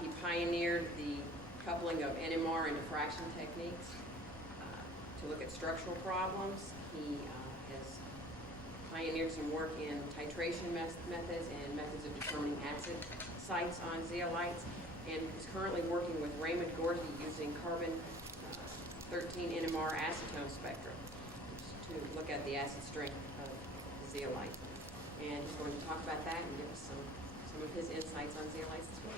He pioneered the coupling of NMR and diffraction techniques to look at structural problems. He has pioneered some work in titration methods and methods of determining acid sites on zeolites, and is currently working with Raymond Gorty using carbon 13 NMR acetone spectra to look at the acid strength of the zeolite. And he's going to talk about that and give us some of his insights on zeolites as well.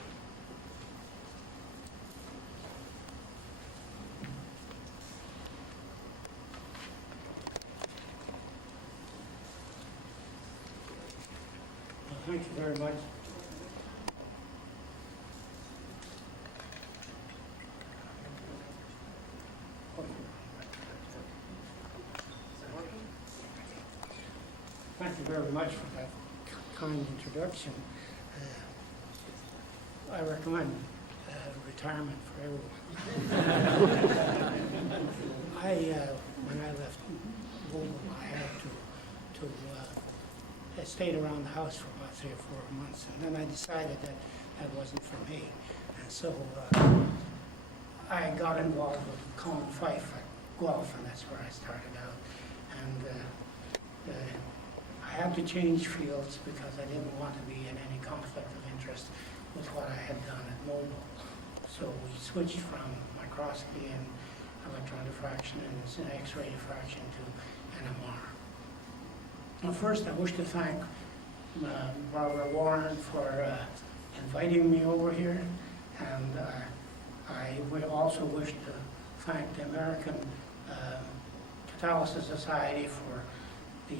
Thank you very much. Thank you very much for that kind introduction. I recommend retirement for everyone. When I left Volvo, I had I stayed around the house for about 3 or 4 months, and then I decided that that wasn't for me. And so I got involved with Colin Fife at golf, and that's where I started out. And I had to change fields because I didn't want to be in any conflict of interest with what I had done at Mobile. So we switched from microscopy and electron diffraction and X-ray diffraction to NMR. Well, first, I wish to thank Barbara Warren for inviting me over here, and I would also wish to thank the American Catalysis Society for the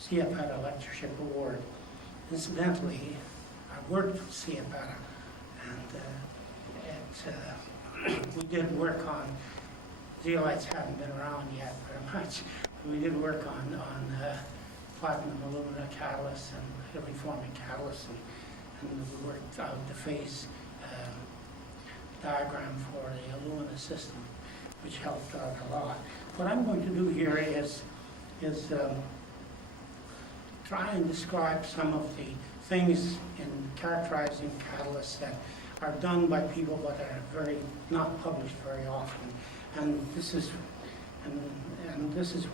CIAPATA Lectureship Award. Incidentally, I worked with CIAPATA, and we did work on, zeolites haven't been around yet very much, but we did work on platinum alumina catalysts and reforming catalysts, and we worked out the phase diagram for the alumina system, which helped out a lot. What I'm going to do here is try and describe some of the things in characterizing catalysts that are done by people but are not published very often. And this is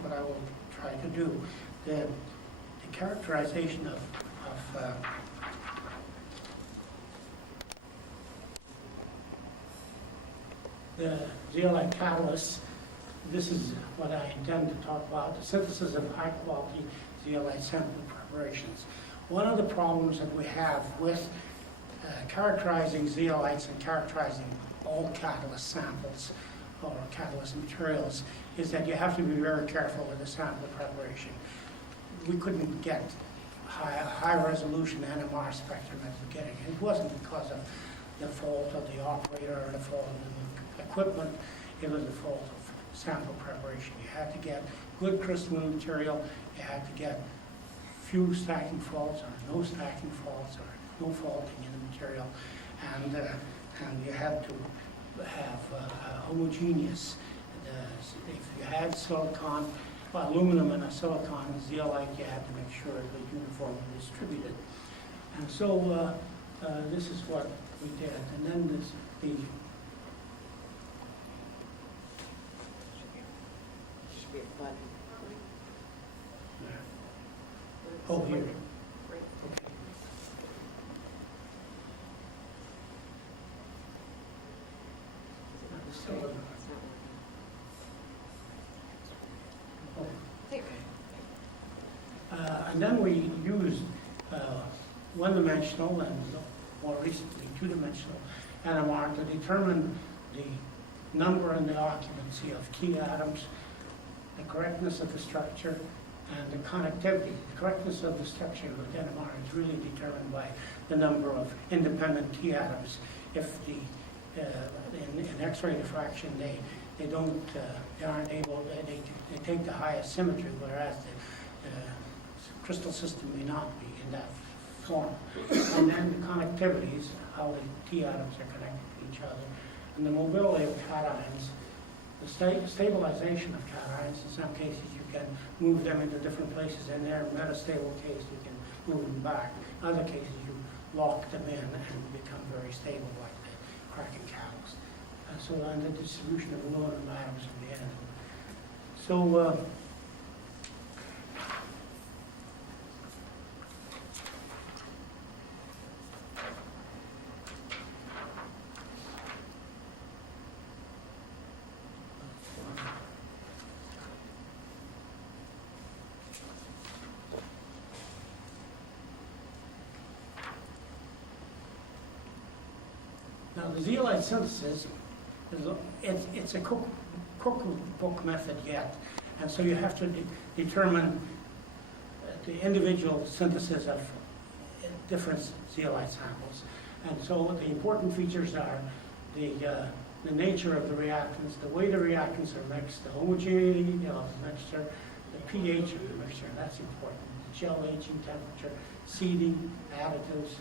what I will try to do. The characterization of the zeolite catalysts. This is what I intend to talk about, the synthesis of high-quality zeolite sample preparations. One of the problems that we have with characterizing zeolites and characterizing all catalyst samples or catalyst materials is that you have to be very careful with the sample preparation. We couldn't get high-resolution NMR spectrum at the beginning. It wasn't because of the fault of the operator or the fault of the equipment. It was the fault of sample preparation. You had to get good crystalline material. You had to get few stacking faults or no stacking faults or no faulting in the material. And you had to have homogeneous. If you had silicon, aluminum and a silicon zeolite, you had to make sure it was uniformly distributed. And so this is what we did. And then Should be a button. oh, here. Okay. And then we used one-dimensional and more recently two-dimensional NMR to determine the number and the occupancy of key atoms, the correctness of the structure, and the connectivity. The correctness of the structure with NMR is really determined by the number of independent key atoms. If in X-ray diffraction they aren't able, they take the highest symmetry, whereas the crystal system may not be in that form. And then the connectivities, how the key atoms are connected to each other, and the mobility of cations, the stabilization of cations. In some cases you can move them into different places in their metastable case, you can move them back. In other cases you lock them in and become very stable like that. cracking catalyst. And the distribution of aluminum atoms in the end. So, now the zeolite synthesis, it's a cookbook method yet, and so you have to determine the individual synthesis of different zeolite samples. And so the important features are the nature of the reactants, the way the reactants are mixed, the homogeneity of the mixture, the pH of the mixture, that's important, the gel aging temperature, seeding, additives,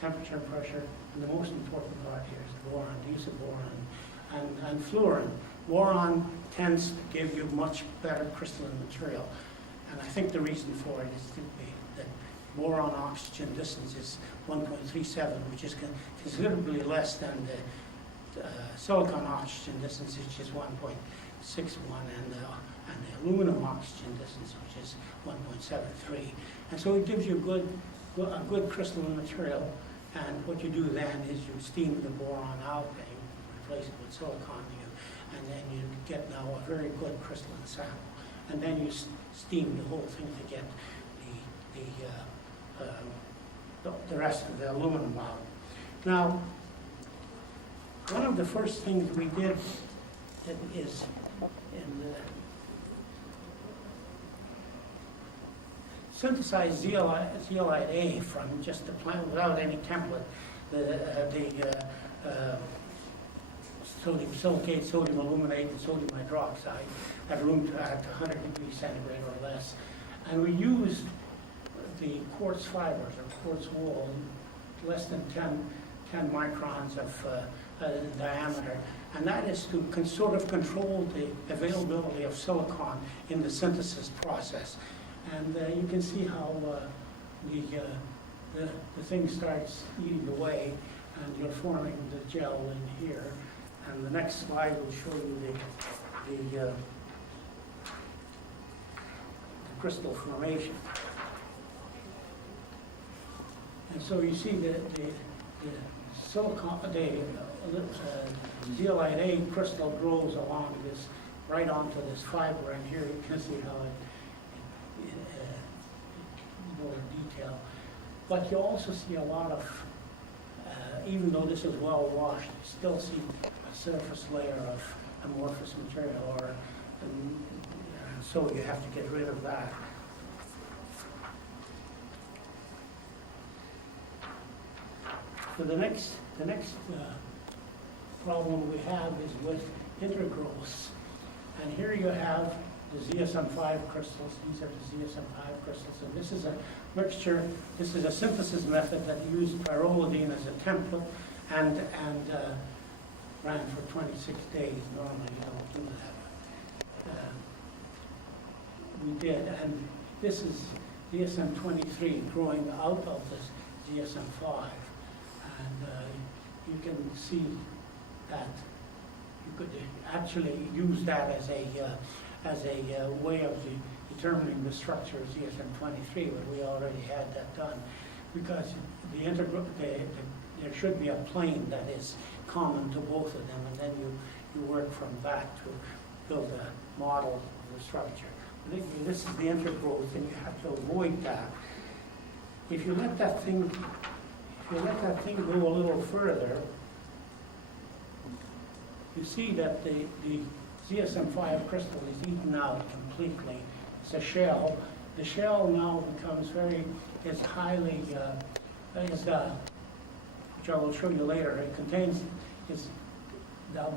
temperature and pressure, and the most important part here is the boron, the use of boron and fluorine. Boron tends to give you much better crystalline material, and I think the reason for it is that boron-oxygen distance is 1.37, which is considerably less than the silicon-oxygen distance, which is 1.61, and the aluminum-oxygen distance, which is 1.73. And so it gives you a good crystalline material. And what you do then is you steam the boron out, and you replace it with silicon, and then you get now a very good crystalline sample. And then you steam the whole thing to get the rest of the aluminum out. Now, one of the first things we did is synthesize zeolite A from just the plant without any template. The sodium silicate, sodium aluminate, and sodium hydroxide at room at 100 degrees centigrade or less. And we used the quartz fibers or quartz wool, less than 10 microns in diameter. And that is to sort of control the availability of silicon in the synthesis process. And you can see how the thing starts eating away, and you're forming the gel in here. And the next slide will show you the crystal formation. And so you see the silicon, the zeolite A crystal grows along this, right onto this fiber, and here you can see how it more detail. But you also see a lot of, even though this is well washed, you still see a surface layer of amorphous material, so you have to get rid of that. So the next problem we have is with intergrowths. And here you have the ZSM5 crystals. These are the ZSM5 crystals. And this is a mixture, this is a synthesis method that used pyrrolidine as a template and ran for 26 days. Normally you don't do that. We did, and this is ZSM23 growing out of this ZSM5. And you can see that you could actually use that as a way of determining the structure of ZSM23, but we already had that done, because there should be a plane that is common to both of them, and then you work from that to build a model of the structure. This is the intergrowth, and you have to avoid that. If you let that thing go a little further, you see that the ZSM5 crystal is eaten out completely. It's a shell. The shell now becomes is highly, which I will show you later, it contains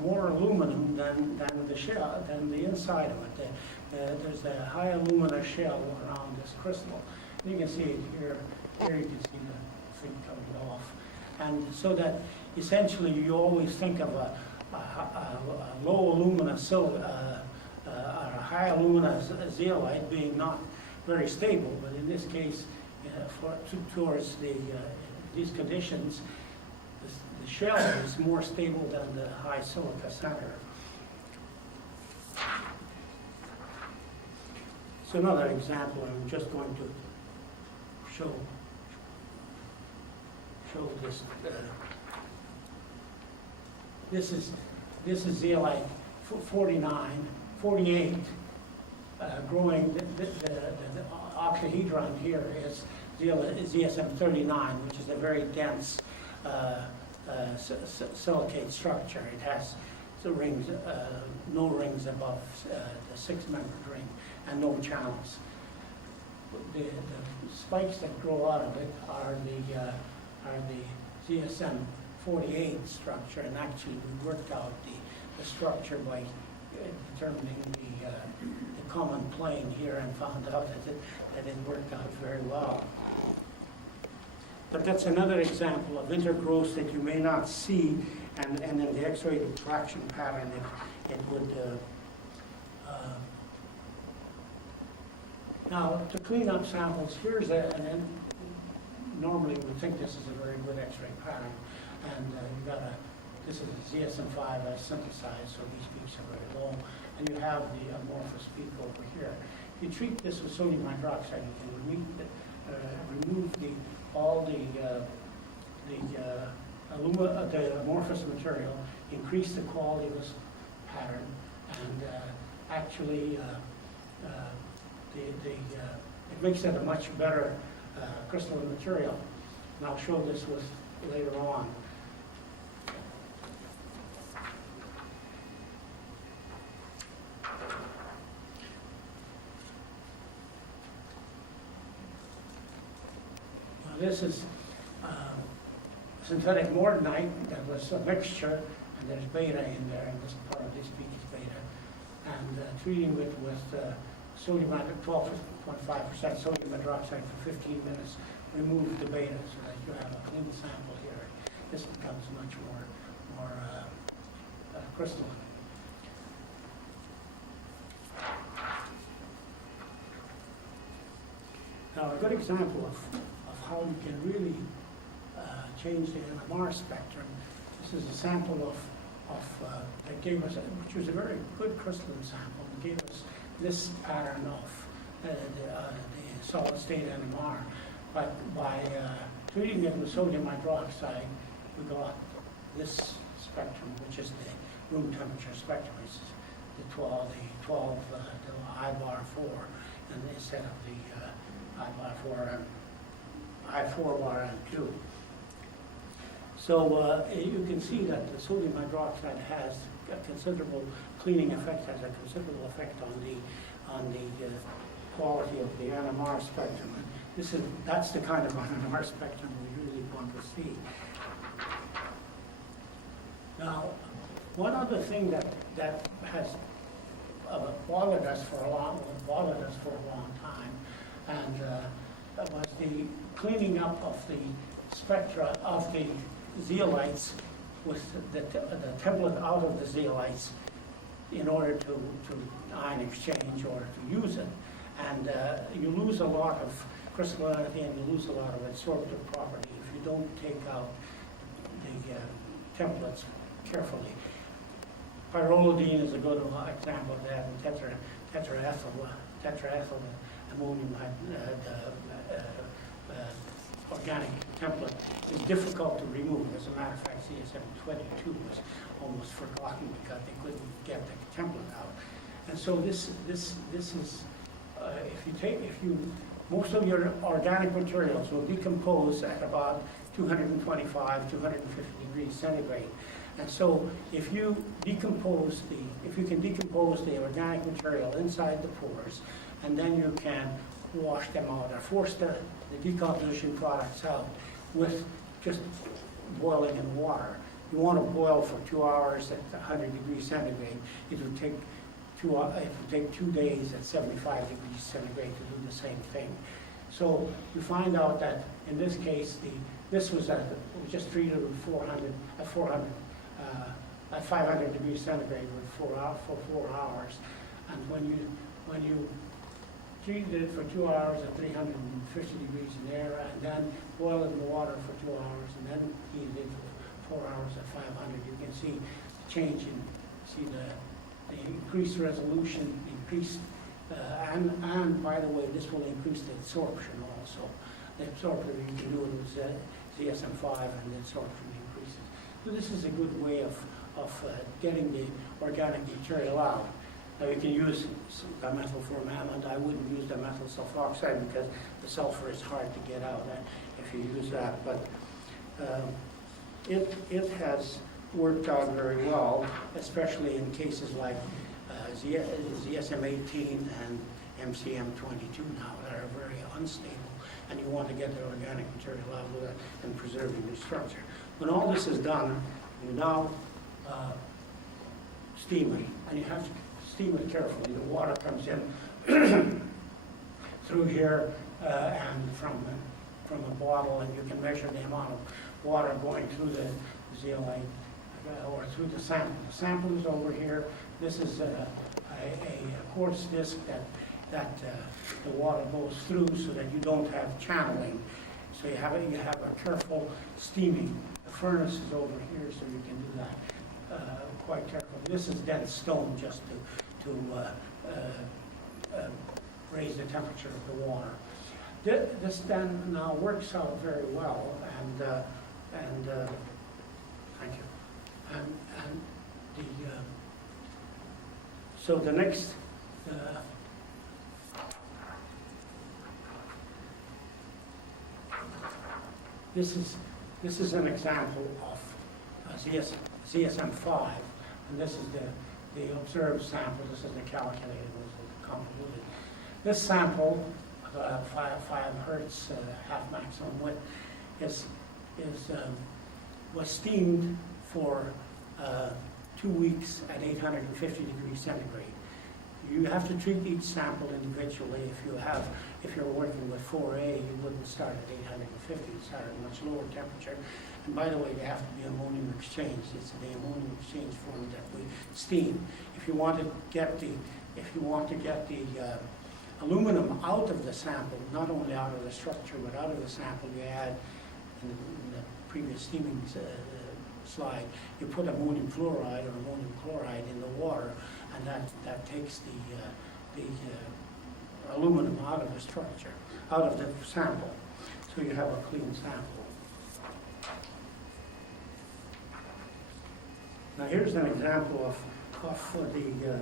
more aluminum than the shell, than the inside of it. There's a high alumina shell around this crystal. You can see it here. Here you can see the thing coming off. And so that essentially you always think of a low alumina or a high alumina zeolite being not very stable, but in this case, towards these conditions, the shell is more stable than the high silica center. So another example, I'm just going to show this. This is zeolite 48. Growing, the octahedron here is ZSM39, which is a very dense silicate structure. It has the rings, no rings above the 6-membered ring, and no channels. The spikes that grow out of it are the ZSM48 structure, and actually we worked out the structure by determining the common plane here and found out that it worked out very well. But that's another example of intergrowth that you may not see, and in the X-ray diffraction pattern it would. Now, to clean up samples, here's normally we think this is a very good X-ray pattern, and you've got this is a ZSM5 as synthesized, so these peaks are very low, and you have the amorphous peak over here. If you treat this with sodium hydroxide, you can remove all the amorphous material, increase the quality of this pattern, and actually it makes it a much better crystalline material. And I'll show this later on. Now this is synthetic mortonite that was a mixture, and there's beta in there, and this part of this peak is beta. And treating it with sodium 12.5% sodium hydroxide for 15 minutes, remove the beta so that you have a clean sample here. This becomes much more crystalline. Now, a good example of how you can really change the NMR spectrum. This is a sample that gave us, which was a very good crystalline sample, and gave us this pattern of the solid state NMR. But by treating it with sodium hydroxide, we got this spectrum, which is the room temperature spectrum. It's the 12 I-bar 4, and instead of the I-bar 4 and I-4 bar and 2. So you can see that the sodium hydroxide has a considerable cleaning effect, has a considerable effect on the quality of the NMR spectrum. And that's the kind of NMR spectrum we really want to see. Now, one other thing that has bothered us for a long time, and was the cleaning up of the spectra of the zeolites with the template out of the zeolites in order to ion exchange or to use it. And you lose a lot of crystallinity and you lose a lot of adsorptive property if you don't take out the templates carefully. Pyrrolidine is a good example of that, and tetraethyl ammonium organic template is difficult to remove. As a matter of fact, CSM22 was almost forgotten because they couldn't get the template out. And so this is most of your organic materials will decompose at about 225, 250 degrees centigrade. And so if you can decompose the organic material inside the pores, and then you can wash them out or force the decomposition products out with just boiling in water. You want to boil for 2 hours at 100 degrees centigrade. It would take 2 days at 75 degrees centigrade to do the same thing. So you find out that in this case, this was just treated with 500 degrees centigrade for 4 hours, and when you treated it for 2 hours at 350 degrees in air, and then boiled it in the water for 2 hours, and then heated it for 4 hours can see the change in, see the increased resolution, increased, and by the way, this will increase the absorption also. The absorption you can do it with ZSM5 and the absorption increases. So this is a good way of getting the organic material out. Now you can use dimethyl formamide. I wouldn't use dimethyl sulfoxide because the sulfur is hard to get out if you use that. But it has worked out very well, especially in cases like ZSM18 and MCM22 now that are very unstable, and you want to get the organic material out of it and preserving the structure. When all this is done, you now steam it, and you have to steam it carefully. The water comes in through here and from a bottle, and you can measure the amount of water going through the zeolite or through the sample. The sample is over here. This is a quartz disc that the water goes through so that you don't have channeling. So you have a careful steaming. The furnace is over here, so you can do that quite carefully. This is dense stone just to raise the temperature of the water. This then now works out very well, and thank you. And so the next. This is an example of ZSM5, and this is the observed sample. This is the calculated, this is the convoluted. This sample, 5 hertz, half maximum width, was steamed for 2 weeks at 850 degrees centigrade. You have to treat each sample individually. If you're working with 4A, you wouldn't start at 850, you start at a much lower temperature. And by the way, they have to be ammonium exchanged. It's the ammonium exchange form that we steam. If you want to get the aluminum out of the sample, not only out of the structure but out of the sample, you add in the previous steaming slide, you put ammonium fluoride or ammonium chloride in the water, and that takes the aluminum out of the structure, out of the sample, so you have a clean sample. Now here's an example of the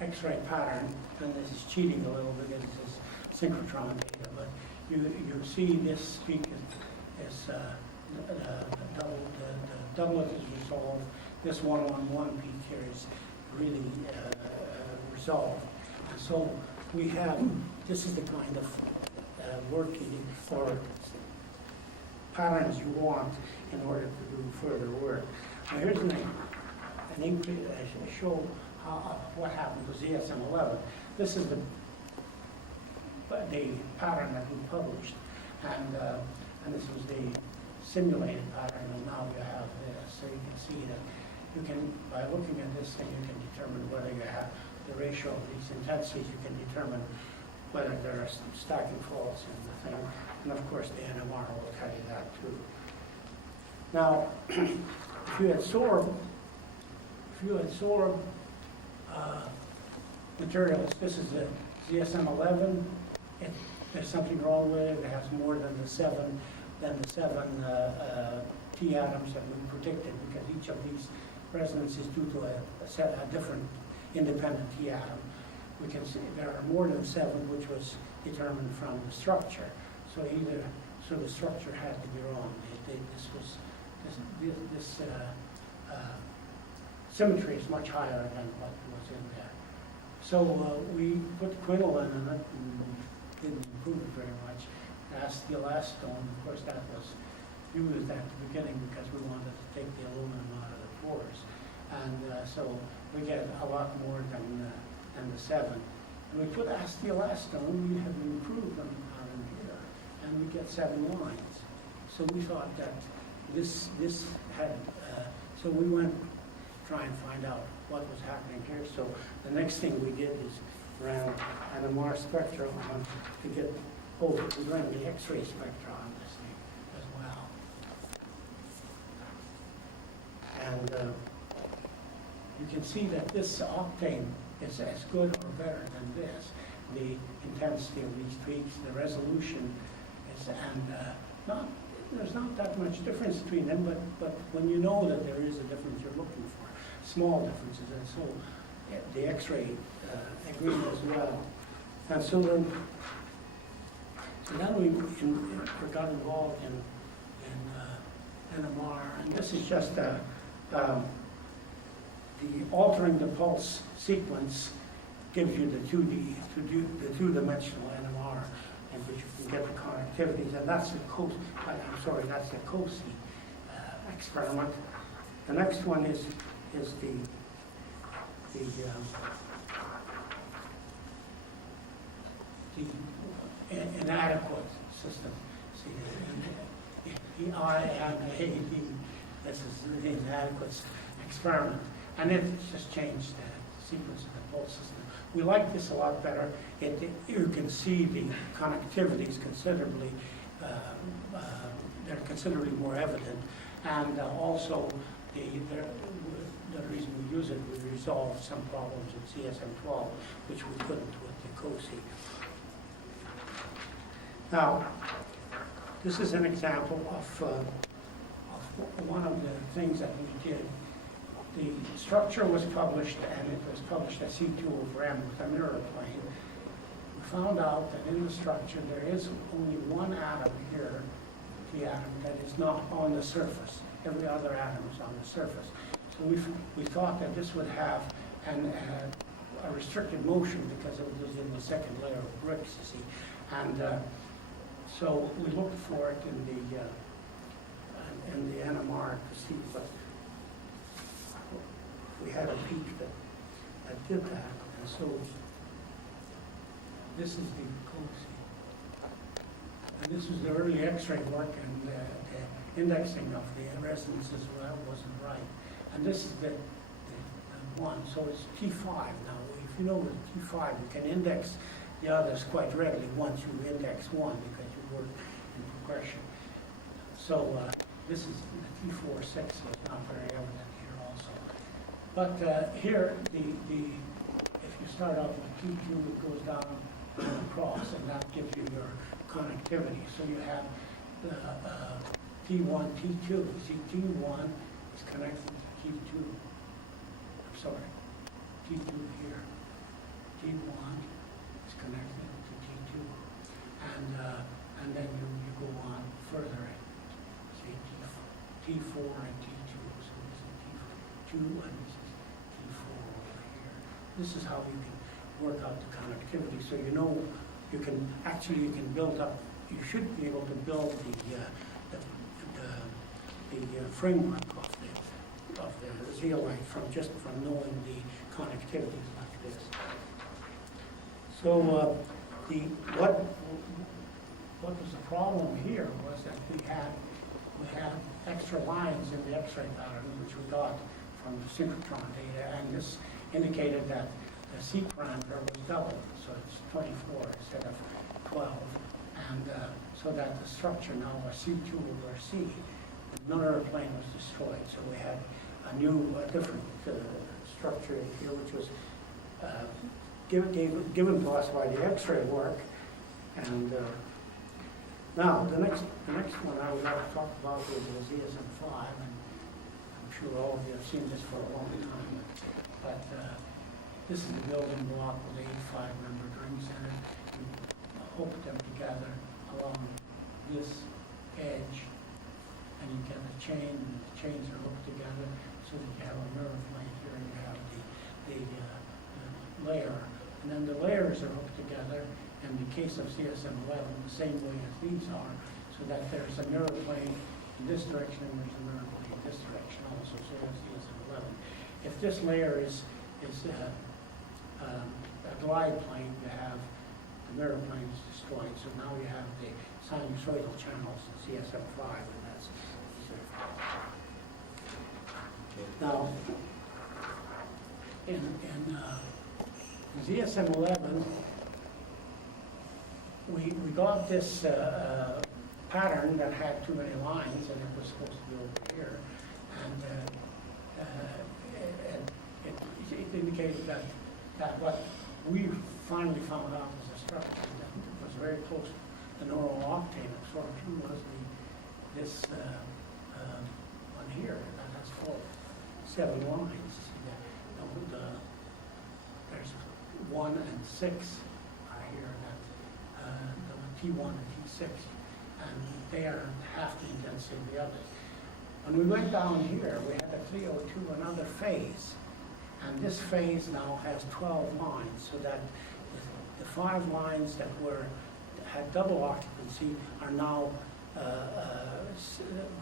X-ray pattern, and this is cheating a little bit, this is synchrotron data, but you see this peak is the doublet is resolved. This 111 peak here is really resolved. And so we have, this is the kind of working or patterns you want in order to do further work. Now here's an increase, I show what happened with ZSM11. This is the pattern that we published, and this was the simulated pattern, and now you have this. So you can see that you can, by looking at this thing, you can determine whether you have the ratio of these intensities. You can determine whether there are some stacking faults in the thing, and of course the NMR will tell you that too. Now, if you adsorb materials, this is the ZSM11. There's something wrong with it. It has more than the seven T atoms that we predicted, because each of these resonances is due to a different independent T atom. We can see there are more than 7, which was determined from the structure. So the structure had to be wrong. This symmetry is much higher than what was in there. So we put quinoline in it and didn't improve it very much. Acetyl-acetone, of course, that was used at the beginning because we wanted to take the aluminum out of the pores. And so we get a lot more than the 7. And we put acetyl-acetone, we have improved them out in here, and we get 7 lines. So we thought that this had, so we went to try and find out what was happening here. So the next thing we did is ran NMR spectra on to get, we ran the X-ray spectra on this thing as well. can see that this octane is as good or better than this. The intensity of these tweaks, the resolution is, and there's not that much difference between them, but when you know that there is a difference you're looking for, small differences, and so the X-ray agrees as well. And so then we got involved in NMR, and this is just the altering the pulse sequence gives you the two-dimensional NMR, in which you can get the connectivities, and that's the that's the COSI experiment. The next one is the inadequate system. See, the I and the AD, this is the inadequate experiment, and it just changed the sequence of the pulse system. We like this a lot better. You can see the connectivities considerably, they're considerably more evident, and also the reason we use it, we resolve some problems with CSM12, which we couldn't with the COSI. Now, this is an example of one of the things that we did. The structure was published, and it was published at C2/M with a mirror plane. We found out that in the structure there is only one atom here, the atom, that is not on the surface. Every other atom is on the surface. So we thought that this would have a restricted motion because it was in the second layer of bricks, you see. And so we looked for it in the NMR to see, but we had a peak that did that. And so this is the COSI. And this was the early X-ray work, and the indexing of the resonances wasn't right. And this is the one, so it's T5 now. If you know the T5, you can index the others quite readily once you index one because you work in progression. So this is the T4/6, so it's not very evident here also. But here, if you start off with T2, it goes down and across, and that gives you your connectivity. So you have the T1, T2. See, T1 is connected to T2. I'm sorry, T2 here. T1 is connected to T2, and then you go on further. See, T4 and T2. So this is T2 and this is T4 over here. This is how you can work out the connectivity. So you know you can build up. You should be able to build the framework of the zeolite from knowing the connectivities like this. So what was the problem here was that we had extra lines in the X-ray pattern which we got from the synchrotron data, and this indicated that the C parameter was doubled, so it's 24 instead of 12, and so that the structure now was C2 over C. The mirror plane was destroyed, so we had a different structure here, which was given to us by the X-ray work. And now the next one I would like to talk about is the ZSM5, and I'm sure all of you have seen this for a long time. But this is the building block with 8 5-membered rings in it. You hook them together along this edge, and you get a chain, and the chains are hooked together so that you have a mirror plane here, and you have the layer. And then the layers are hooked together, in the case of CSM11, the same way as these are, so that there's a mirror plane in this direction, and there's a mirror plane in this direction also, so that's CSM11. If this layer is a glide plane, you have the mirror plane is destroyed, so now you have the sinusoidal channels in CSM5, and that's now in ZSM11, we got this pattern that had too many lines, and it was supposed to be over here, and it indicated that what we finally found out was a structure that was very close to the normal octane absorption was this one here that has 7 lines. There's 1 and 6 are here, the T1 and T6, and they are half the intensity of the others. When we went down here, we had a 302 another phase, and this phase now has 12 lines, so that the 5 lines that had double occupancy are now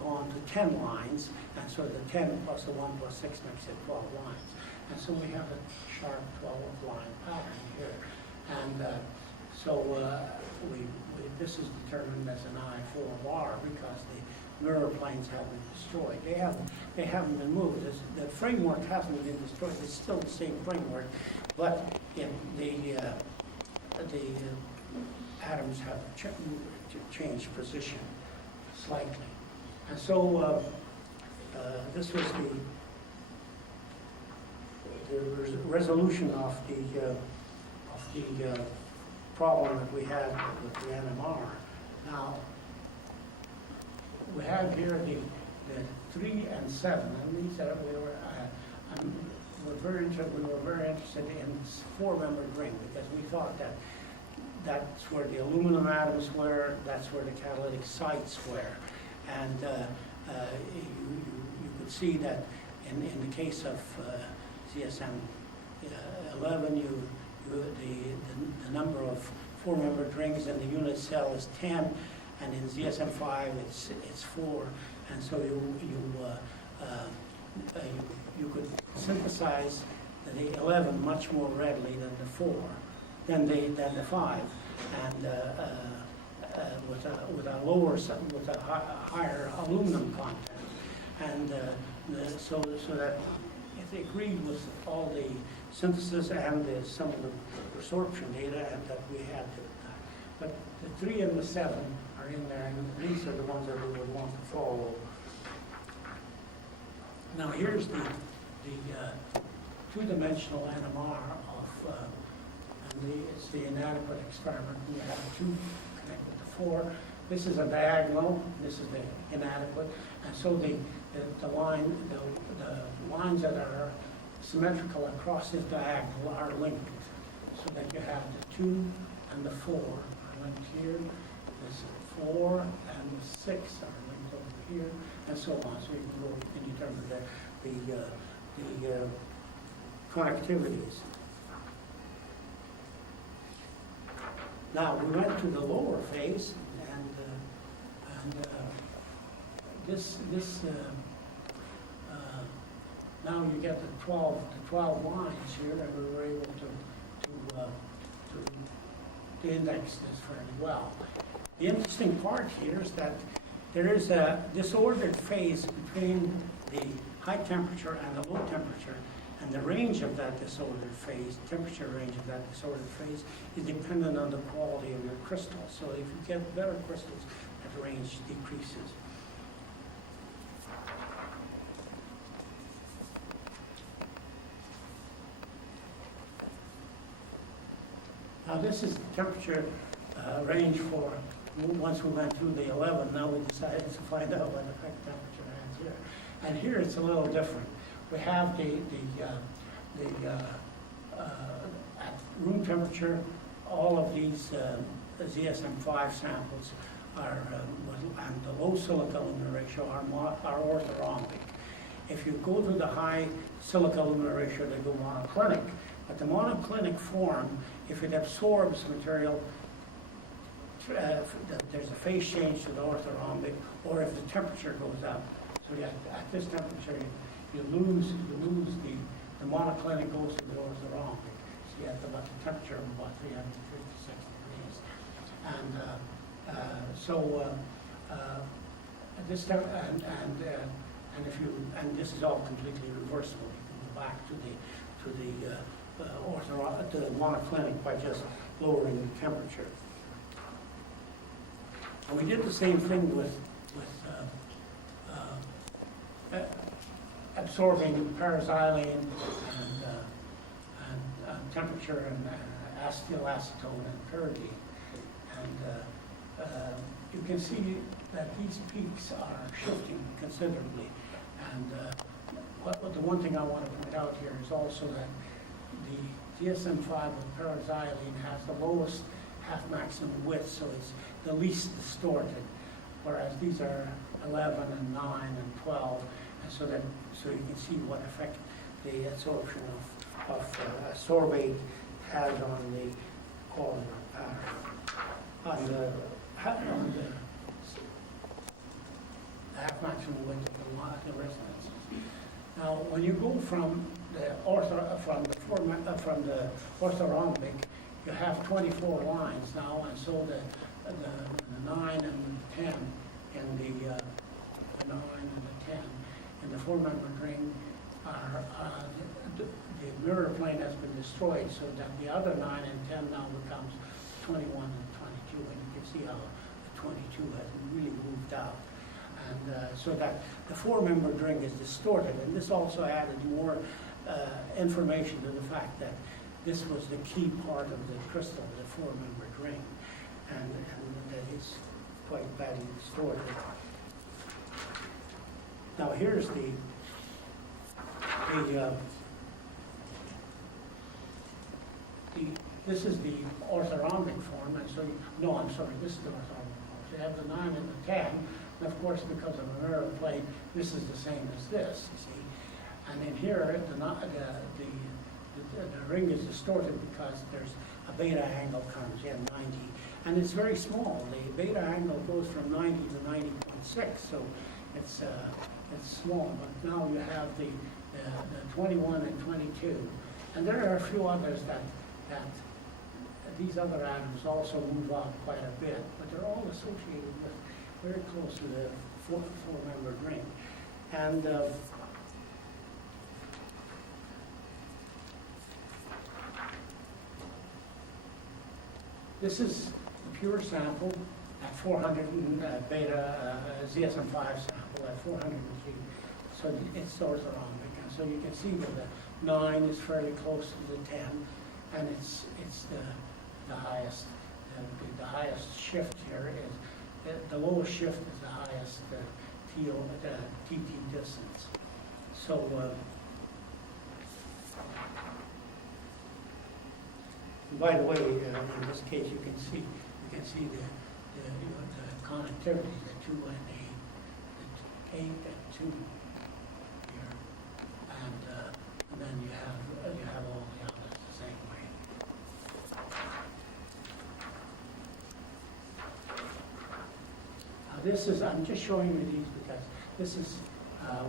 gone to 10 lines, and so the 10 plus the 1 plus 6 makes it 12 lines. And so we have a sharp 12-line pattern here. And this is determined as an I4R because the mirror planes have been destroyed. They haven't been moved. The framework hasn't been destroyed. It's still the same framework, but the atoms have changed position slightly. And so this was the resolution of the problem that we had with the NMR. Now, we have here the 3 and 7, and these are, we were very interested in 4-membered ring because we thought that that's where the aluminum atoms were, that's where the catalytic sites were. And you could see that in the case of ZSM 11, the number of 4-membered rings in the unit cell is 10, and in ZSM 5 it's 4, and so you could synthesize the 11 much more readily than the 4, than the 5, and with a higher aluminum content, and so that it agreed with all the synthesis and some of the absorption data that we had. But the 3 and the 7 are in there, and these are the ones that we would want to follow. Now here's the two-dimensional NMR of, it's the inadequate experiment. We have 2 connected to 4. This is a diagonal, this is the inadequate, and so the lines that are symmetrical across this diagonal are linked, so that you have the 2 and the 4 are linked here, this 4 and the 6 are linked over here, and so on. So you can go and determine the connectivities. Now we went to the lower phase, and now you get the 12 lines here, and we were able to index this fairly well. The interesting part here is that there is a disordered phase between the high temperature and the low temperature, and the range of that disordered phase, temperature range of that disordered phase, is dependent on the quality of your crystals. So if you get better crystals, that range decreases. Now this is the temperature range for, once we went through the 11, now we decided to find out what effect temperature has here. And here it's a little different. We have at room temperature, all of these ZSM5 samples are, and the low silica lumen ratio are orthorhombic. If you go to the high silica lumen ratio, they go monoclinic. But the monoclinic form, if it absorbs material, there's a phase change to the orthorhombic, or if the temperature goes up. So at this temperature, you lose the monoclinic goes to the orthorhombic. So you have about the temperature of about 356 degrees. And this is all completely reversible. You can go back to the monoclinic by just lowering the temperature. And we did the same thing with absorbing paraxylene and temperature and acetyl acetone and pyridine. And you can see that these peaks are shifting considerably. And the one thing I want to point out here is also that the DSM-5 with paraxylene has the lowest half maximum width, so it's the least distorted, whereas these are 11 and 9 and 12, and so you can see what effect the absorption of sorbate has on the columnar pattern, on the half maximum width of the resonances. Now, when you go from the orthorhombic, you have 24 lines now, and so the 9 and the 10 in the 9 and the 10 in the four-membered ring are the mirror plane has been destroyed, so that the other 9 and 10 now becomes 21 and 22, and you can see how the 22 has really moved out. And so that the four-membered ring is distorted, and this also added more information to the fact that this was the key part of the crystal, the four-membered ring, and that it's quite badly distorted. Now here's this is the orthorhombic form, and so this is the orthorhombic form. So you have the 9 and the 10, and of course, because of a mirror plane, this is the same as this, you see. And in here, the ring is distorted because there's a beta angle comes in 90, and it's very small. The beta angle goes from 90 to 90.6, so it's small. But now you have the 21 and 22, and there are a few others that these other atoms also move out quite a bit, but they're all associated with very close to the four-membered ring. And this is a pure sample at 400 beta ZSM-5 sample at 403. So it's orthorhombic, and so you can see that the 9 is fairly close to the 10, and it's the highest. The highest shift here is the lowest shift is the highest TT distance. So by the way, in this case, you can see the connectivity, the 2 and 8, the 8 and 2 here, and then you have all the others the same way. I'm just showing you these because this is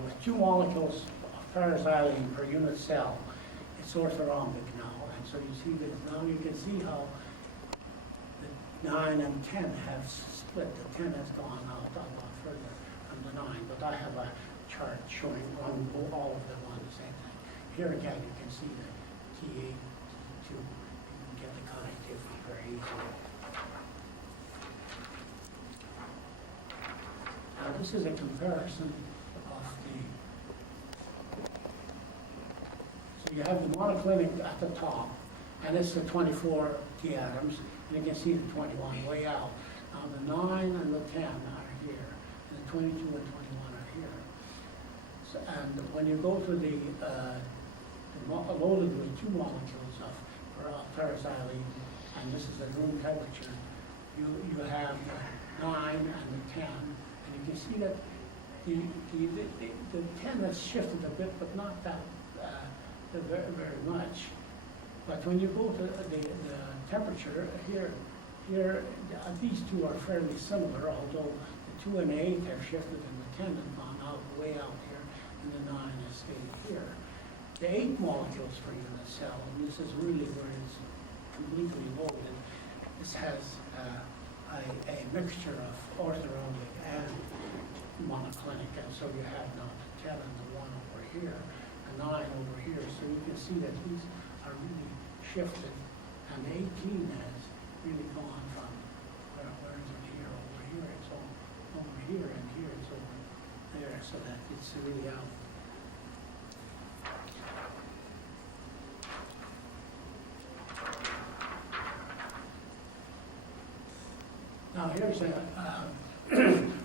with 2 molecules of paraxylene per unit cell. It's orthorhombic now, and so you see that now you can see how the 9 and 10 have split. The 10 has gone out a lot further from the 9, but I have a chart showing all of them on the same thing. Here again, you can see the T8, T2. You can get the connectivity very easily. Now this is a comparison of so you have the monoclinic at the top, and it's the 24 T atoms, and you can see the 21 way out. Now the 9 and the 10 are here, and the 22 and 21 are here. So, and when you go to the loaded with 2 molecules of paraxylene, and this is the room temperature, you have the 9 and the 10. You can see that the 10 has shifted a bit, but not that very much. But when you go to the temperature here, these 2 are fairly similar, although the 2 and 8 have shifted and the 10 has gone out way out here, and the 9 has stayed here. The 8 molecules per unit cell, and this is really where it's completely loaded. This has a mixture of orthorhombic and monoclinic, and so you have now the 10 and the 1 over here, a 9 over here, so you can see that these are really shifted, and the 18 has really gone from, where is it here, over here, it's all over here, and here it's over there, so that it's really out. here's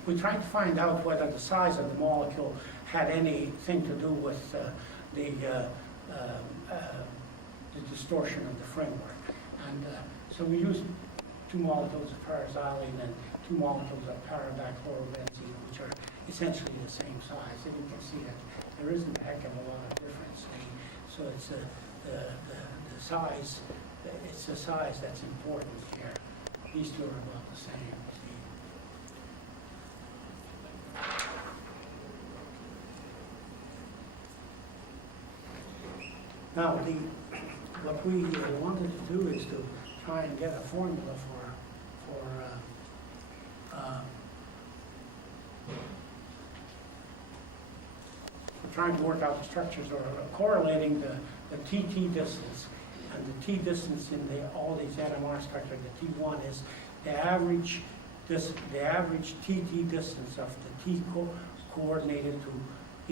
we tried to find out whether the size of the molecule had anything to do with the distortion of the framework. And so we used 2 molecules of paraxylene and 2 molecules of paradichlorobenzene, which are essentially the same size. And you can see that there isn't a heck of a lot of difference. So it's the size. It's the size that's important here. These two are about the same. Now, what we wanted to do is to try and get a formula for trying to work out the structures or correlating the TT distance. And the T distance in all these NMR structures, the T1 is the average TT distance of the T coordinated to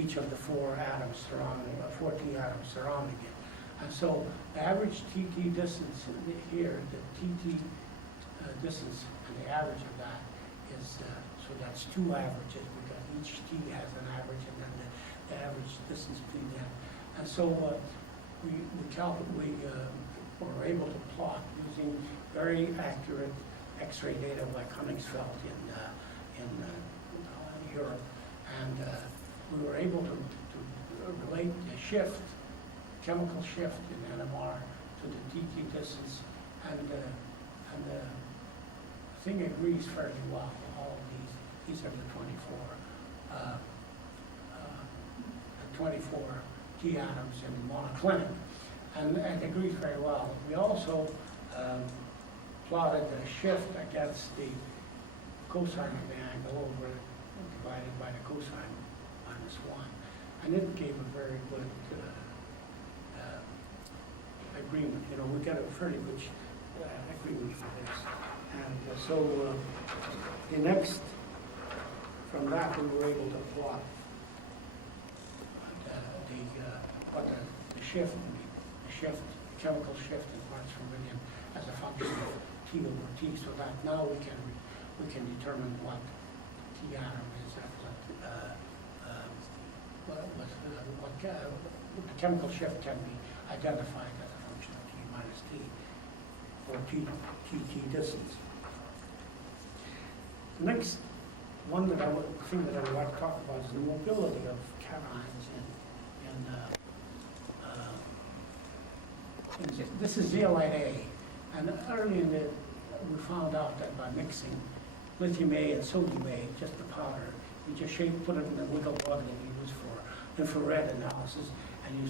each of the 4 atoms surrounding, 4 T atoms surrounding it. And so the average TT distance here, the TT distance, and the average of that is, so that's 2 averages, because each T has an average, and then the average distance between them. And so we were able to plot using very accurate X-ray data by Koningsfeld in Europe, and we were able to relate the shift, chemical shift in NMR to the TT distance, and the thing agrees fairly well. All of these are the 24 T atoms in the monoclinic, and it agrees very well. We also plotted the shift against the cosine of the angle over divided by the cosine minus 1, and it gave a very good agreement. You know, we got a fairly good agreement for this, and so the next from that we were able to plot the shift, chemical shift in parts per million as a function of T over T, so that now we can determine what T atom is at the chemical shift can be identified as a function of T minus T or TT distance. The next thing that I would like to talk about is the mobility of cations this is zeolite A, and early in we found out that by mixing lithium A and sodium A, just the powder, you just put it in the wiggle bug that you use for infrared analysis, and you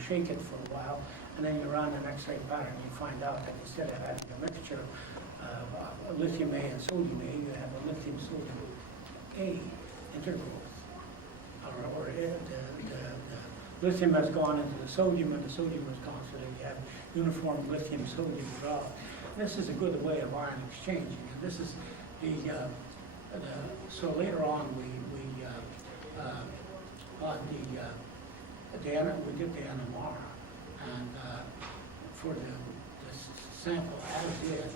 shake it for a while, and then you run an X-ray pattern, and you find out that instead of having a mixture of lithium A and sodium A, you have a lithium-sodium A intergrowth, or the lithium has gone into the sodium, and the sodium has gone, so that you have uniform lithium-sodium draw. This is a good way of ion exchanging, and this is so later on we did the NMR, and for the sample as is,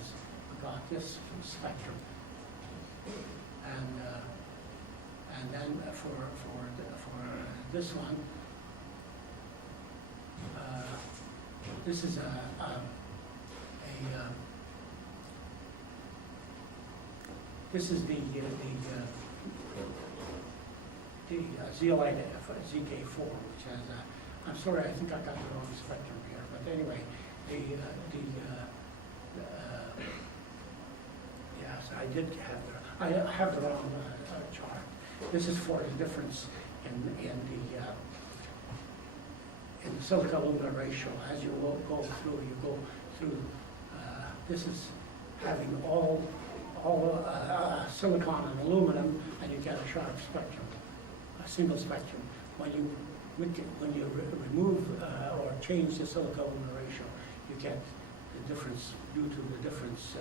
we got this spectrum, and then for this one, this is this is the zeolite ZK4, which has I'm sorry, I think I got the wrong spectrum here, but anyway, yes, I did have the wrong chart. This is for the difference in the silica alumina ratio. As you go through, this is having all silicon and aluminum, and you get a sharp spectrum, a single spectrum. When you remove or change the silica alumina ratio, you get the difference due to the difference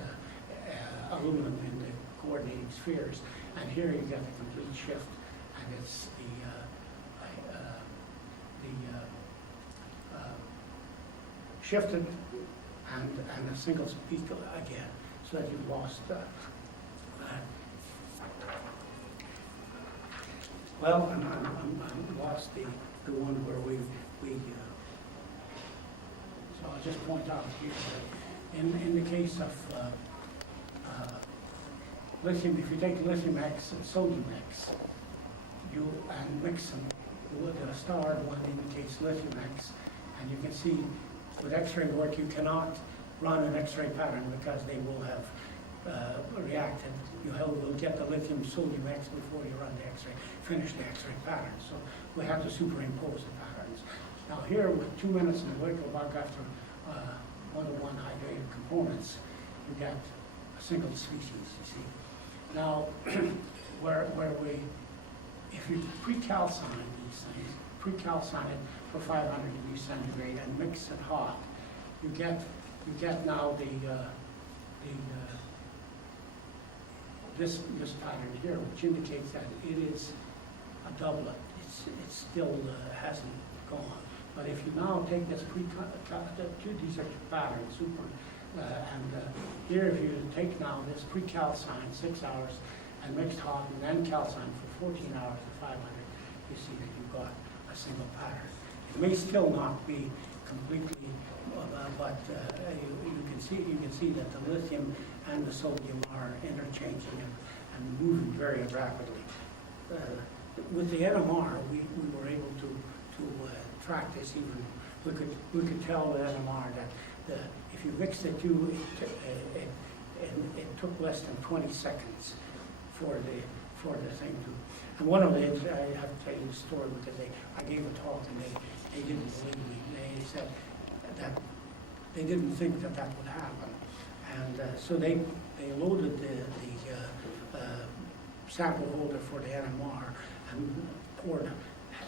aluminum in the coordinating spheres. And here you get a complete shift, and it's shifted and a single peak again, so that you've lost Well, and I lost the one where so I'll just point out here that in the case of lithium, if you take lithium X and sodium X, and mix them, the starred one indicates lithium X, and you can see with X-ray work you cannot run an X-ray pattern because they will have reacted. Will get the lithium sodium X before you run the X-ray, finish the X-ray pattern. So we have to superimpose the patterns. Now here, with 2 minutes in the molecular buck after 1-to-1 hydrated components, you get a single species, you see. Now, if you pre-calcine these things, pre-calcine it for 500 degrees centigrade and mix it hot, you get now this pattern here, which indicates that it is a doublet. It still hasn't gone. But if you now take this these are patterns, here if you take now this pre-calcine 6 hours and mixed hot and then calcine for 14 hours at 500, you see that you've got a single pattern. It may still not be completely, but you can see that the lithium and the sodium are interchanging and moving very rapidly. With the NMR, we were able to track this even. We could tell with NMR that if you mixed the two, it took less than 20 seconds for the thing to. And one of the, I have to tell you the story because I gave a talk and they didn't believe me. They said that they didn't think that would happen, and so they loaded the sample holder for the NMR and poured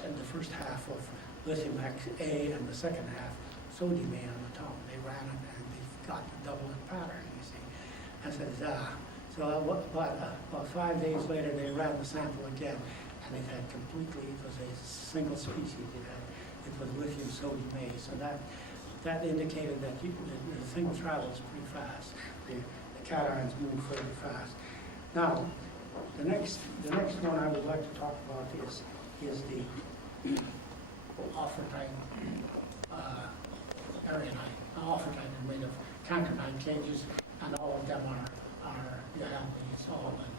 the first half of lithium A and the second half sodium A on the top. They ran it and they got the doublet pattern, you see. I said, So about 5 days later, they ran the sample again, and it had completely, it was a single species. It was lithium sodium A. So that indicated that the thing travels pretty fast. The cations move fairly fast. Now, the next one I would like to talk about is the Orthorhombic aragonite. Orthorhombic is made of cantonite cages, and all of them are you have these all. And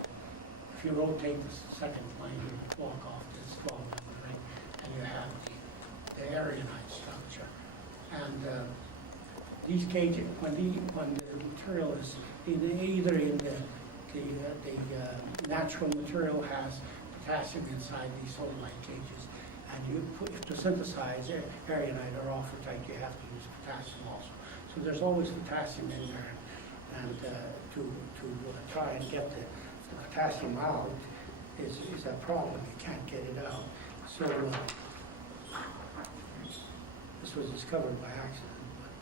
if you rotate the second plane, you walk off this 12-member ring, and you have the aragonite structure. And these cages, when the material is either in the natural material has potassium inside these zeolite cages, and to synthesize aragonite or orthorhombic, you have to use potassium also. So there's always potassium in there, and to try and get the potassium out is a problem. You can't get it out. So this was discovered by accident, but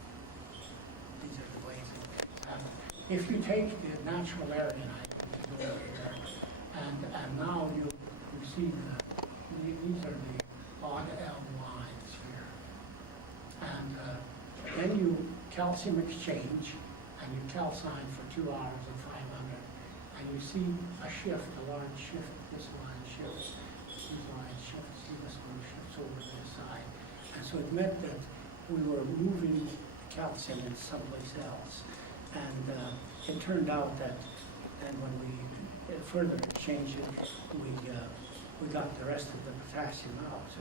these are the ways it happens. If you take the natural aragonite over here, and now you see these are the odd L lines here, and then you calcium exchange, and you calcine for 2 hours at 500, and you see a shift, a large shift. This line shifts, this line shifts, see this one shifts over to the side. And so it meant that we were moving the calcium in someplace else. And it turned out that then when we further exchanged it, we got the rest of the potassium out. So,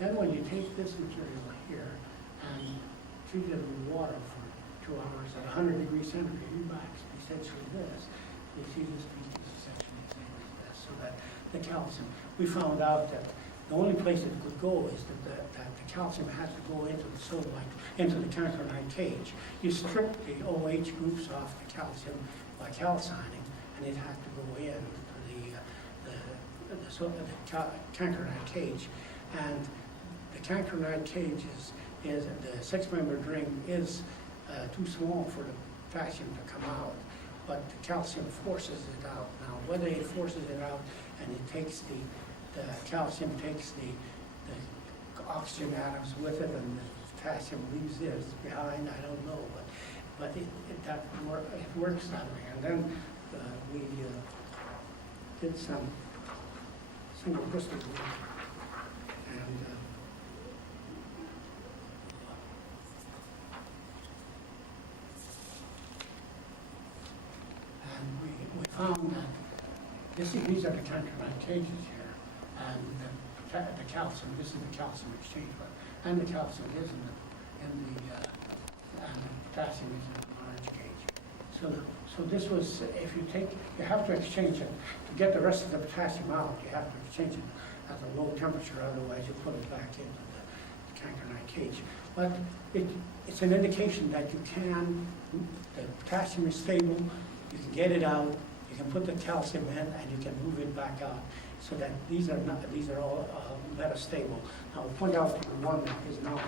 then when you take this material here and treat it with water for 2 hours at 100 degrees centigrade, you back essentially this. You see this piece is essentially the same as this. So that the calcium, we found out that the only place it could go is that the calcium had to go into the zeolite, into the cantonite cage. You strip the OH groups off the calcium by calcining, and it had to go into the cantonite cage. And the cantonite cage is the 6-membered ring is too small for the potassium to come out, but the calcium forces it out. Now, whether it forces it out and it takes the calcium takes the oxygen atoms with it, and the potassium leaves this behind, I don't know, but it works that way. And then we did some single crystal group. And we found that these are the characterized cages here, and the calcium, this is the calcium exchange, and the calcium is in the and the potassium is in the orange cage. So this was, if you have to exchange it, to get the rest of the potassium out, you have to exchange it at a low temperature, otherwise you put it back into the canker cage. But it's an indication that the potassium is stable, you can get it out, you can put the calcium in, and you can move it back out, so that these are all metastable. Now, I'll point out the one that is not.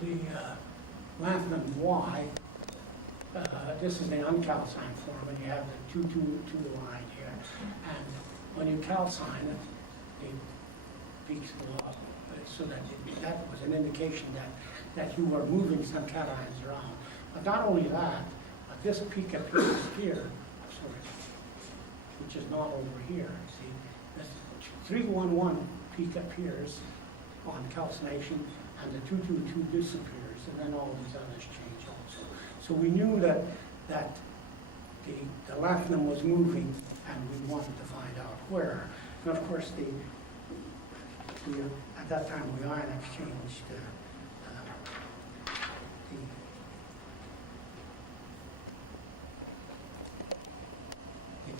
The lanthanum Y, this is the uncalcined form, and you have the 2-2-2 line here. And when you calcine it, the peaks go up, so that that was an indication that you were moving some cations around. But not only that, but this peak appears here, which is not over here. See, this 311 peak appears on calcination, and the 222 disappears, and then all these others change also. So we knew that the lanthanum was moving, and we wanted to find out where. And of course, at that time we ion exchanged the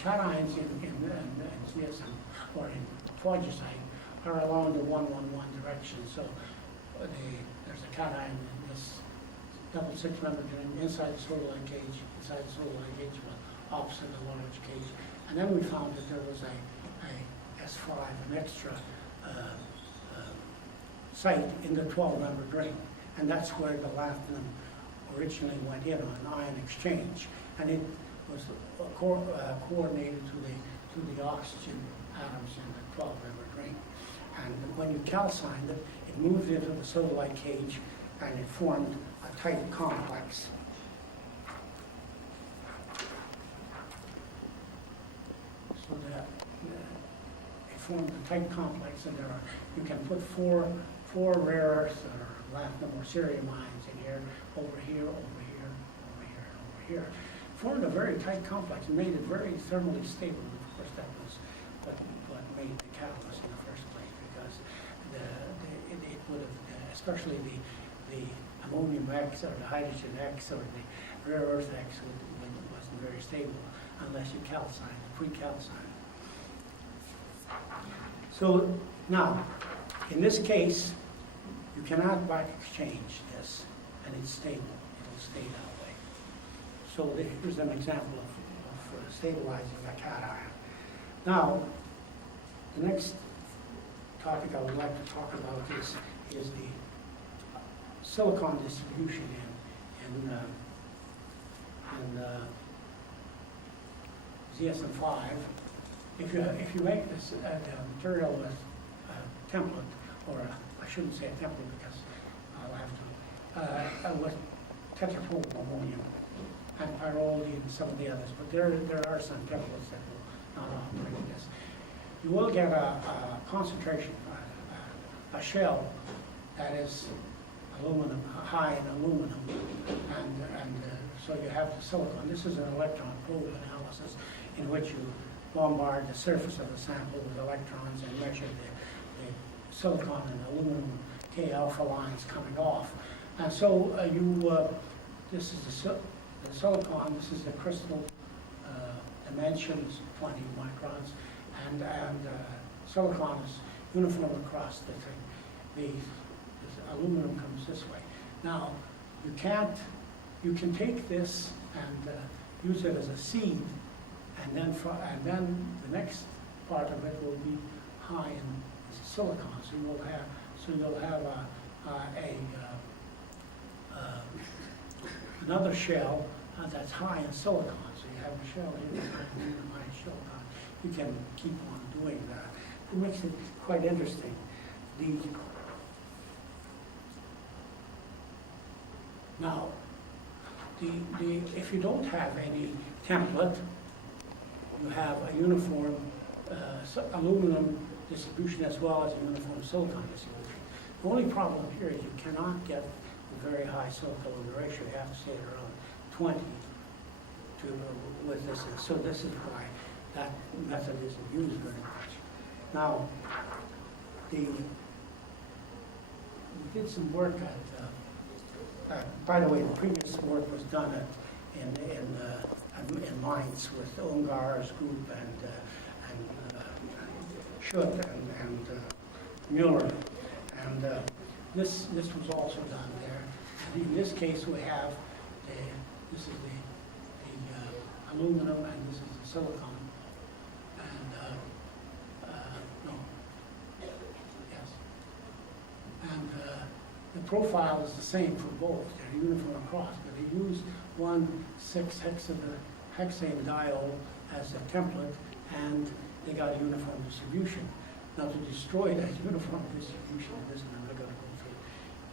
cations in CSM or in phlogisite are along the 111 direction. So there's a cation in this double 6-membered ring inside the solar light cage, but opposite the large cage. And then we found that there was a S5, an extra site in the 12-membered ring, and that's where the lanthanum originally went in on ion exchange, and it was coordinated to the oxygen atoms in the 12-membered ring. And when you calcined it, it moved into the sodalite cage, and it formed a tight complex. So that it formed a tight complex, and you can put four rare earths or lanthanum or cerium ions in here, over here, over here, over here, and over here. Formed a very tight complex and made it very thermally stable. Of course, that was what made the catalyst in the first place, because it would have, especially the ammonium X or the hydrogen X or the rare earth X wasn't very stable unless you calcine, pre-calcine. So now, in this case, you cannot back exchange this, and it's stable. It'll stay that way. So here's an example of stabilizing a cation. Now, the next topic I would like to talk about is the silicon distribution in ZSM5. If you make this material with a template, or I shouldn't say a template because I'll have to, with tetraphobic ammonium and pyrrolidine and some of the others, but there are some templates that will not operate this. You will get a concentration, a shell that is aluminum, high in aluminum, and so you have the silicon. This is an electron probe analysis in which you bombard the surface of the sample with electrons and measure the silicon and aluminum K-alpha lines coming off. And so this is the silicon, this is the crystal dimensions, 20 microns, and silicon is uniform across the thing. The aluminum comes this way. Now, you can take this and use it as a seed, and then the next part of it will be high in silicon. So you'll have another shell that's high in silicon. So you have a shell here, high in silicon. You can keep on doing that. It makes it quite interesting. Now, if you don't have any template, you have a uniform aluminum distribution as well as a uniform silicon distribution. The only problem here is you cannot get a very high silica-aluminum ratio. You have to stay at around 20 with this. So this is why that method isn't used very much. Now, we did some work by the way, the previous work was done in mines with Ungar's group and Schutt and Mueller, and this was also done there. And in this case, we have this is the aluminum and this is the silicon. And the profile is the same for both. They're uniform across, but they use 1,6-hexane diol as a template, and they got a uniform distribution. Now, to destroy that uniform distribution, this is what we're going to go through.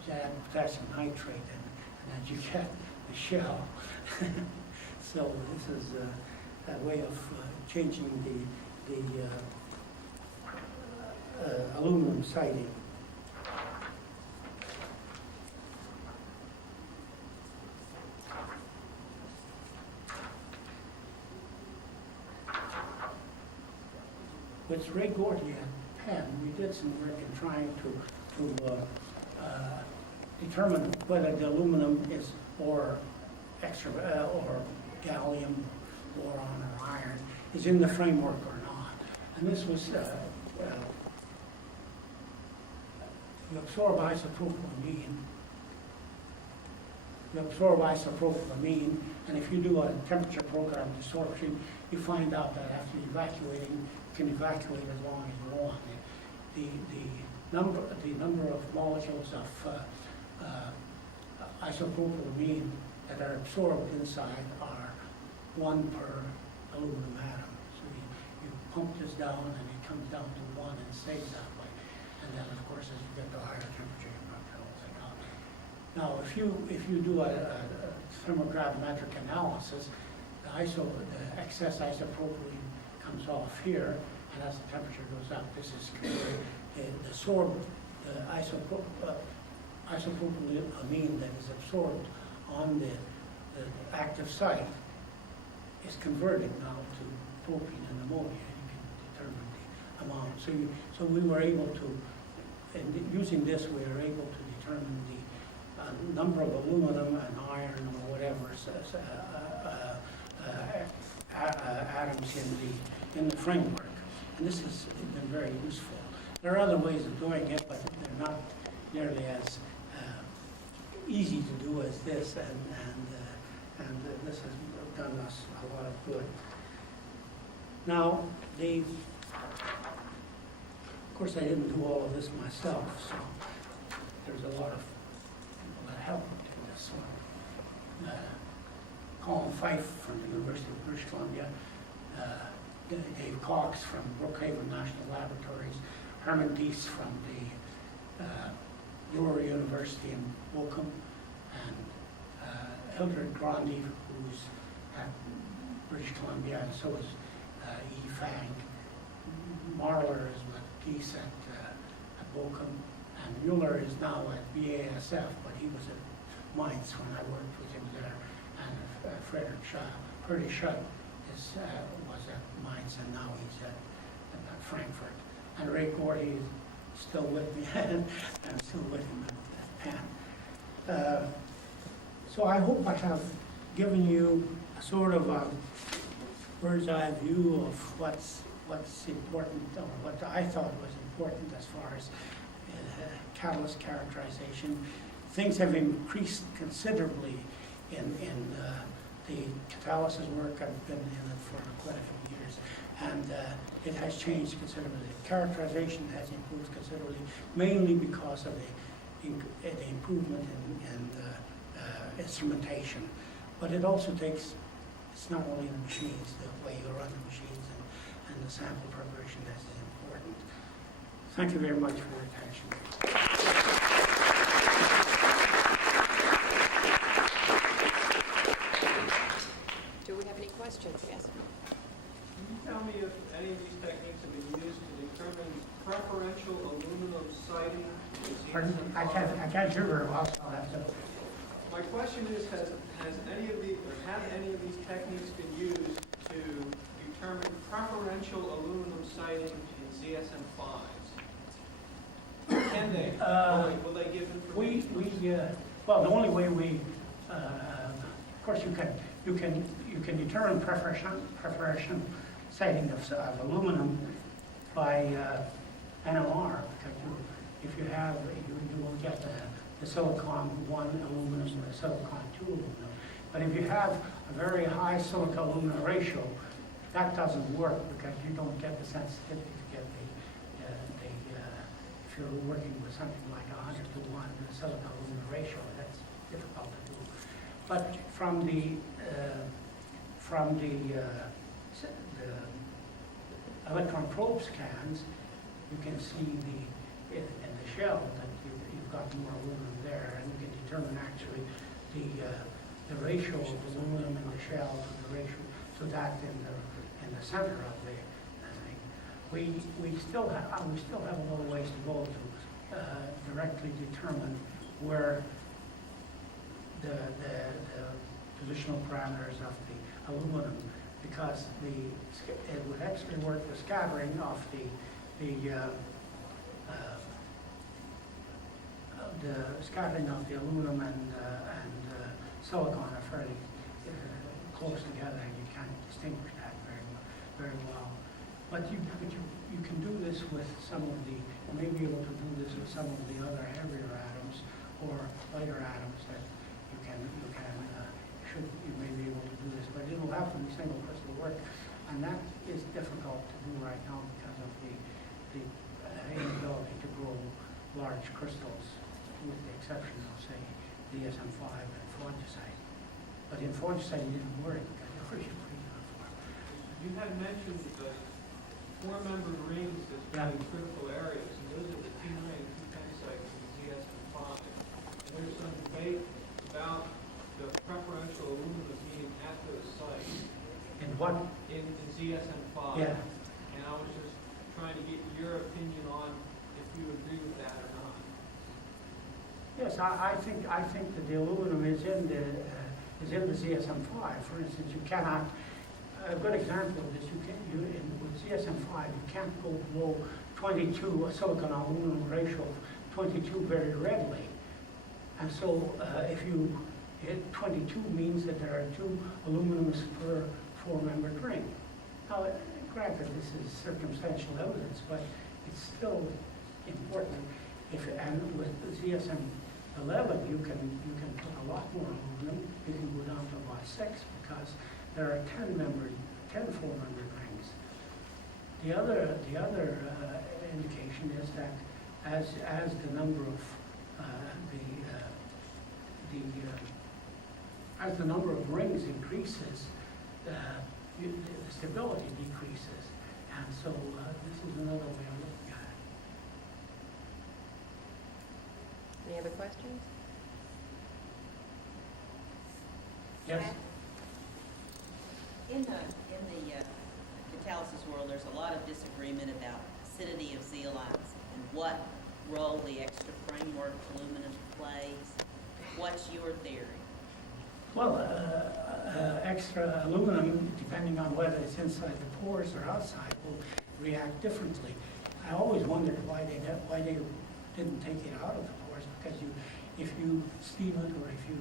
You add potassium nitrate, and then you get the shell. So this is a way of changing the aluminum siding. With Ray Gordy and Penn, we did some work in trying to determine whether the aluminum is or gallium, boron, or iron is in the framework or not. And this was you absorb isopropylamine, and if you do a temperature program absorption, you find out that after evacuating, you can evacuate as long as you want. The number of molecules of isopropylamine that are absorbed inside are 1 per aluminum atom. So you pump this down and it comes down to 1 and stays that way. And then of course as you get to a higher temperature, you knock the whole thing out. Now if you do a thermogravimetric analysis, the excess isopropylene comes off here, and as the temperature goes up, this is the isopropylamine that is absorbed on the active site is converted now to propene and ammonia, and you can determine the amount. So we were able to, and using this, we were able to determine the number of aluminum and iron or whatever atoms in the framework. And this has been very useful. There are other ways of doing it, but they're not nearly as easy to do as this, and this has done us a lot of good. Now, of course, I didn't do all of this myself, so there's a lot of people that helped in this one. Colin Fife from the University of British Columbia, Dave Cox from Brookhaven National Laboratories, Herman Deese from the Brewer University in Bochum, and Hildred Grandi, who's at British Columbia, and so is E. Fang. Marler is with Deese at Bochum, and Mueller is now at BASF, but he was at Mainz when I worked with him there, and Frederick Schutt was at Mainz, and now he's at Frankfurt. And Ray Gordy is still with me, and I'm still with him at Penn. So I hope I have given you a sort of a bird's eye view of what's important, or what I thought was important as far as catalyst characterization. Things have increased considerably in the catalysis work. I've been in it for quite a few years, and it has changed considerably. Characterization has improved considerably, mainly because of the improvement in instrumentation. But it also takes, it's not only the machines, the way you run the machines and the sample preparation that is important. Thank you very much for your attention. Do we have any questions? Can you tell me if any of these techniques have been used to determine preferential aluminum sighting? Pardon? I can't hear very well, so I'll have to. My question is, have any of these techniques been used to determine preferential aluminum sighting in ZSM5s? Can they? Will they give information? Well, the only way of course, you can determine preferential sighting of aluminum by NMR, because if you have, you will get the silicon 1 aluminum and the silicon 2 aluminum. But if you have a very high silica aluminum ratio, that doesn't work because you don't get the sensitivity to get if you're working with something like 100 to 1 silica aluminum ratio, that's difficult to do. But from the electron probe scans, you can see in the shell that you've got more aluminum there, and you can determine actually the ratio of aluminum in the shell to the ratio to that in the center of the thing. We still have a little ways to go to directly determine where the positional parameters of the aluminum, because it would actually work the scattering of the scattering of the aluminum and silicon are fairly close together, and you can't distinguish that very well. But you can do this with some of the, you may be able to do this with some of the other heavier atoms or lighter atoms that you may be able to do this, but it'll have to be single crystal work, and that is difficult to do right now because of the inability to grow large crystals, with the exception of, say, DSM-5 and forgicite. But in forgicite, it didn't work because the pressure pretty uniform. You had mentioned the four-membered rings as being critical areas, and those are the T9 and T10 sites in ZSM5. And there's some debate about the preferential aluminum being at those sites. In what? In ZSM5. Yeah. And I was just trying to get your opinion on if you agree with that or not. Yes, I think that the aluminum is in the ZSM-5. For instance, you cannot. A good example of this, with ZSM-5, you can't go below 22, a silicon aluminum ratio of 22 very readily. And so if you hit 22 means that there are 2 aluminums per 4-membered ring. Now, granted, this is circumstantial evidence, but it's still important. And with ZSM-11, you can put a lot more aluminum. You can go down to about 6 because there are 10 4-membered rings. The other indication is that as the number of as the number of rings increases, the stability decreases, and so this is another way of looking at it. Any other questions? Yes. In the catalysis world, there's a lot of disagreement about acidity of zeolites and what role the extra framework aluminum plays. What's your theory? Well, extra aluminum, depending on whether it's inside the pores or outside, will react differently. I always wondered why they didn't take it out of the pores, because if you steam it or if you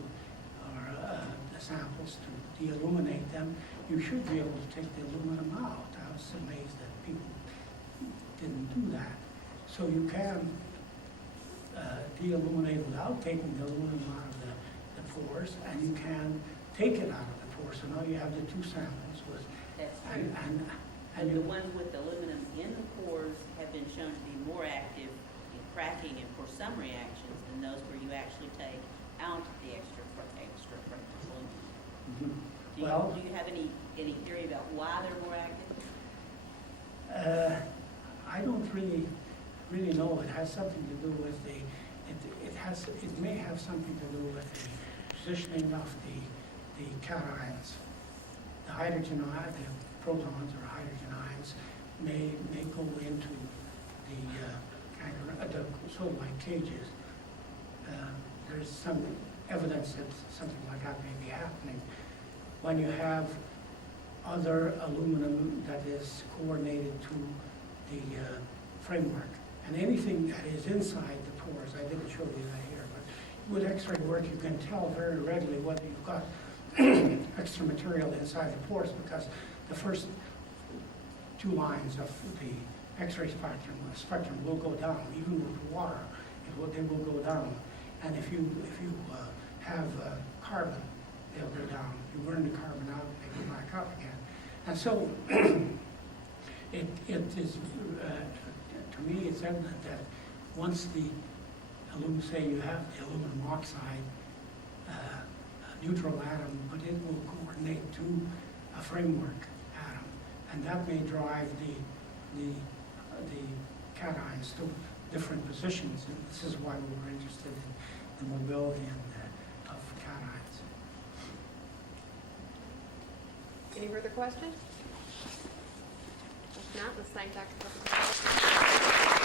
the samples to deilluminate them, you should be able to take the aluminum out. I was amazed that people didn't do that. So you can deilluminate without taking the aluminum out of the pores, and you can take it out of the pores. So now you have the 2 samples with, And the ones with the aluminum in the pores have been shown to be more active in cracking and for some reactions than those where you actually take out the extra aluminum. Well, do you have any theory about why they're more active? I don't really know. It has something to do with it may have something to do with the positioning of the cations. The hydrogen protons or hydrogen ions may go into the sort of like cages. There's some evidence that something like that may be happening. When you have other aluminum that is coordinated to the framework, and anything that is inside the pores, I didn't show you that here, but with X-ray work you can tell very readily whether you've got extra material inside the pores, because the first two lines of the X-ray spectrum will go down. Even with water, they will go down. And if you have carbon, they'll go down. You burn the carbon out, they go back up again. And so it is, to me, it's evident that once the aluminum, say you have the aluminum oxide, neutral atom, but it will coordinate to a framework atom, and that may drive the cations to different positions, and this is why we were interested in the mobility of cations. Any further questions? If not, let's thank Dr. Pepper.